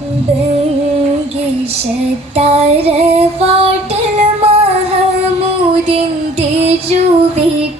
ബംഗീഷത്താരവാട്ടിൽ മഹമൂദിന്റെ തിരുവീട്ടിൽ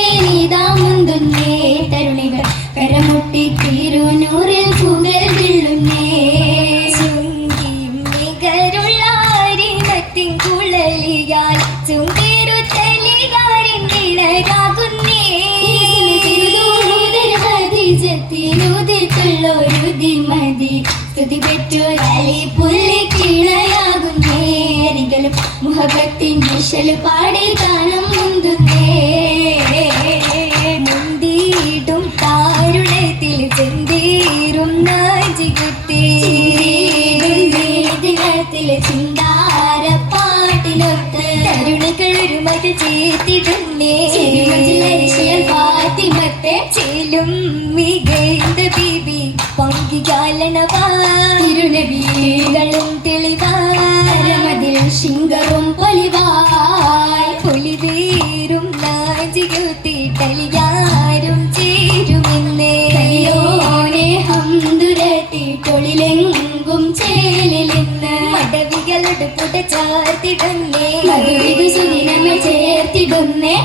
മതി സ്തുതി പെറ്റൊരലി പുല്ലി കീഴയാകും നേരികളും മുഹബത്തിൻ വിഷൽ പാടി കാണും മുന്തുന്നേ താരുണത്തിൽ ചെന്തീരും നാജികുത്തി ചിന്താര പാട്ടിലൊത്ത് തരുണകളൊരു മത ചേത്തിടുന്നേ പങ്കികാലണവാ തിരുനബികളും തെളിവാരമതിൽ ശിങ്കറും പൊലിവായ് പൊലിവേറും നാജികുത്തിട്ടലിയാരും ചേരുമെന്നേ. കയ്യോനെ ഹംദുരത്തിട്ടൊളിലെങ്കും ചേലിലെന്ന് മടവികളുടെ പുട ചാർത്തിടുന്നേ. ചേർത്തിടുന്നേ.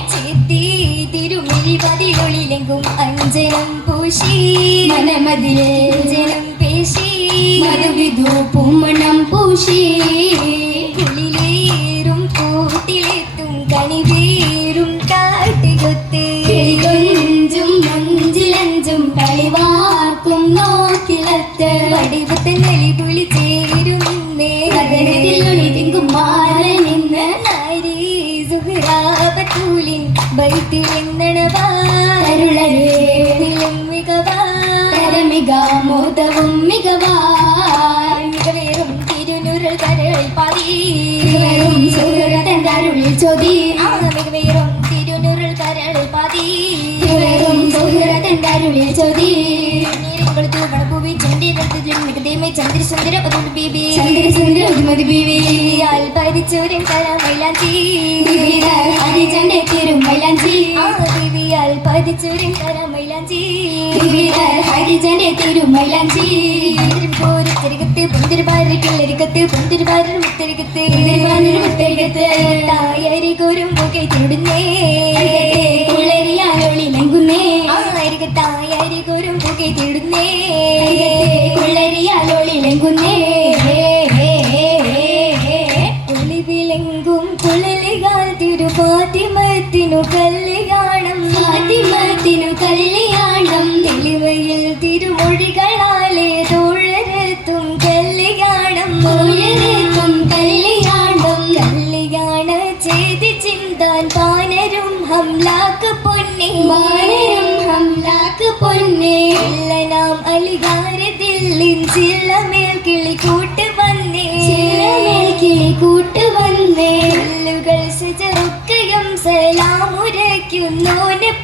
ചേർത്തി തിരുമിഴി പതിലൊളിലെങ്കും അഞ്ജനം പൂശി. മനമതിലെ ജനം പേശി. മധുവിധു പൂമണം പൂശി. സുഹൃാപത്തൂലിൻ ബൈത്തിലെന്നണവാരുളരേതിലും മികവാരമിക മോദവും മികവാർ മികവേറും തിരുനുരുൾ കരൾ പതിവേറും സുഹൃത്തന്റെ അരുളിൽ ചൊതി. മികവേറും തിരുനുരുൾ കരളിൽ പതിവേറും സുഹൃതന്റെ അരുളിൽ ചൊതി. പരിച്ചൂരൻ കരമൈലാഞ്ചി. ഹരിജന്റെ തിരുമൈലാഞ്ചി ാൽ പരിച്ചൂരൻ കരമൈലാഞ്ചി. ഹരിജന്റെ തിരുമൈലാഞ്ചി പോരിക്കരികത്ത് പുന്തിരുപാരിക്കല്ലരികത്ത് പുന്തിരുപാരൻ മുത്തരികത്ത് മുത്തരികത്ത് തായരികൊരും പുകை തിടുന്നേ. കുളരിയാലൊളിലെങ്കുന്നേ അരികത്തായരികൊരും പുകை തിടുന്നേ. കുളരിയാലൊളിലെങ്കുന്നേ പാനരും ഹംലാക്ക് പൊന്നെ നാം അലികാരതില്ലിൻ ചില്ലമേൽ കിളി കൂട്ട് വന്നേ. ചില്ലമേൽ കിളി കൂട്ട് വന്നേ. സജറുക്കയും സലാമുരയ്ക്കുന്നോന്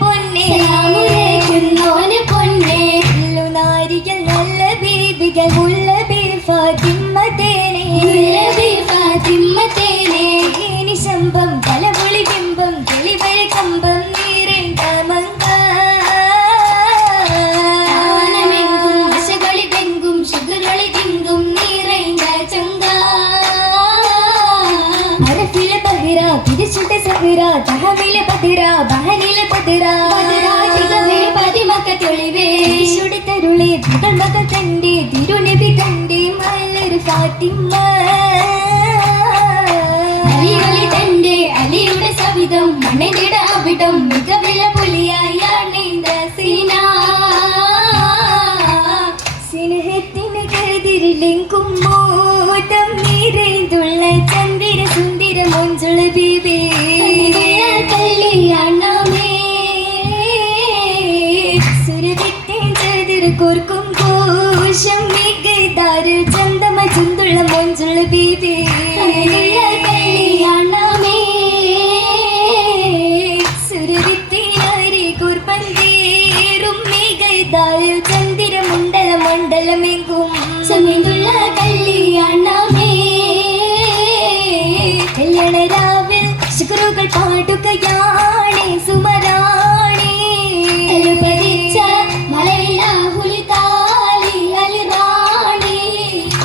പൊന്നെ. സഹിറ തഹവിലെ ബഹിറ ബഹനിലെ ബഹിറ പതിമക്കത്തെ ഒളിവേ ചുടിത്തരുളെ മകൾ മകൾ കണ്ടേ തിരുനബി കണ്ടേ മല്ലൊരു ഫാത്തിമ. അലിയൊളി തന്റെ അലിയുടെ സവിധം മണ്ണിന്റെ അവിടം. ശുക്രുകൾ പാടുകയാണേ സുമരാണേ. പതിച്ച മലയിലാഹുലി താലി അലിറാണേ.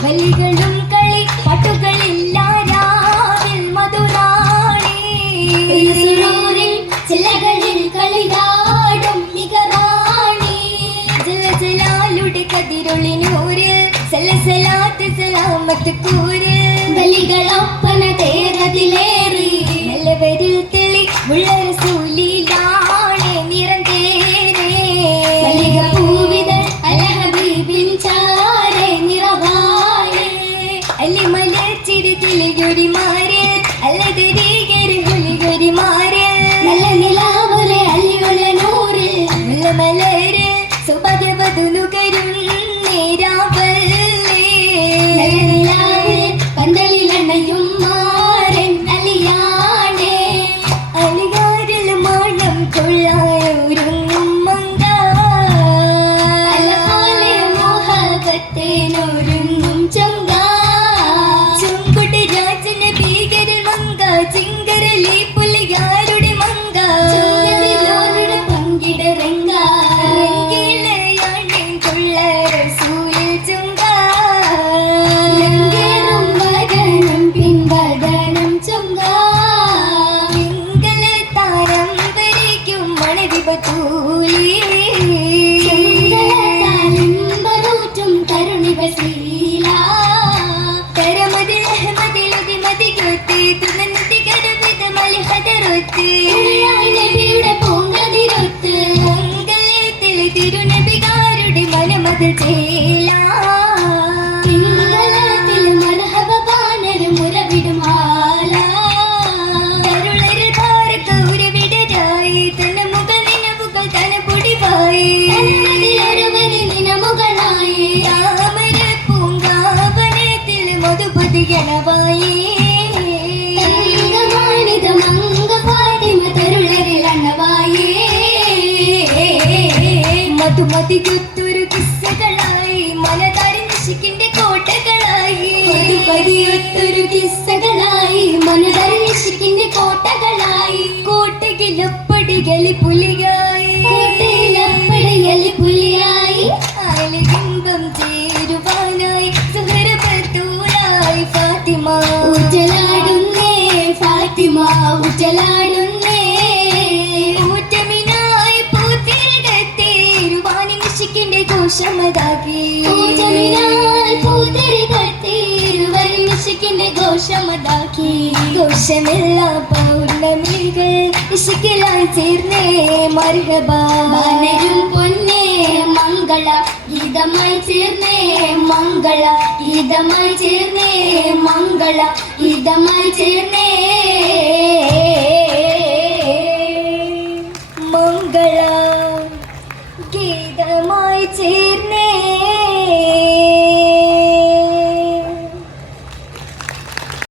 വലികളും കളി പാട്ടുകളില്ല രാവിൽ മധുരാണേ. സുരൂരിൽ ചില്ലകളിൽ കളിയാടും നികറാണേ ജല ജലാലുടെ കതിരൊളിനൂരിൽ സലസലാത്ത് സലാമത്ത് കൂരിൽ. ബലികളൊപ്പന തേരതിലേറി Camelot. മധുമതിയൊത്തൊരു കിസ്സകളായി മനതാരി നശിക്കിന്റെ കോട്ടകളായി. മധുപതിയൊത്തൊരു കിസ്സകളായി മനതാരി നശിക്കിന്റെ കോട്ടകളായി. കോട്ടകിലപ്പടികളി പുലിയായി ഘോഷമതാക്കി ഊറ്റമിനായി പൂത്തിരികത്തേരുവാനി നിശിക്കിന്റെ ഘോഷമതാക്കി. ഘോഷമെല്ലാം പൗർണമികൾ ഇശിക്കലായി ചേർന്നേ മർഹബാനരും പൊന്നേ മംഗള ഗീതമായി ചേർന്നേ മംഗള ഗീതമായി ചേർന്നേ മംഗള ഗീതമായി ചേർന്നേ മംഗള ഗീതമായി ചേർന്നേ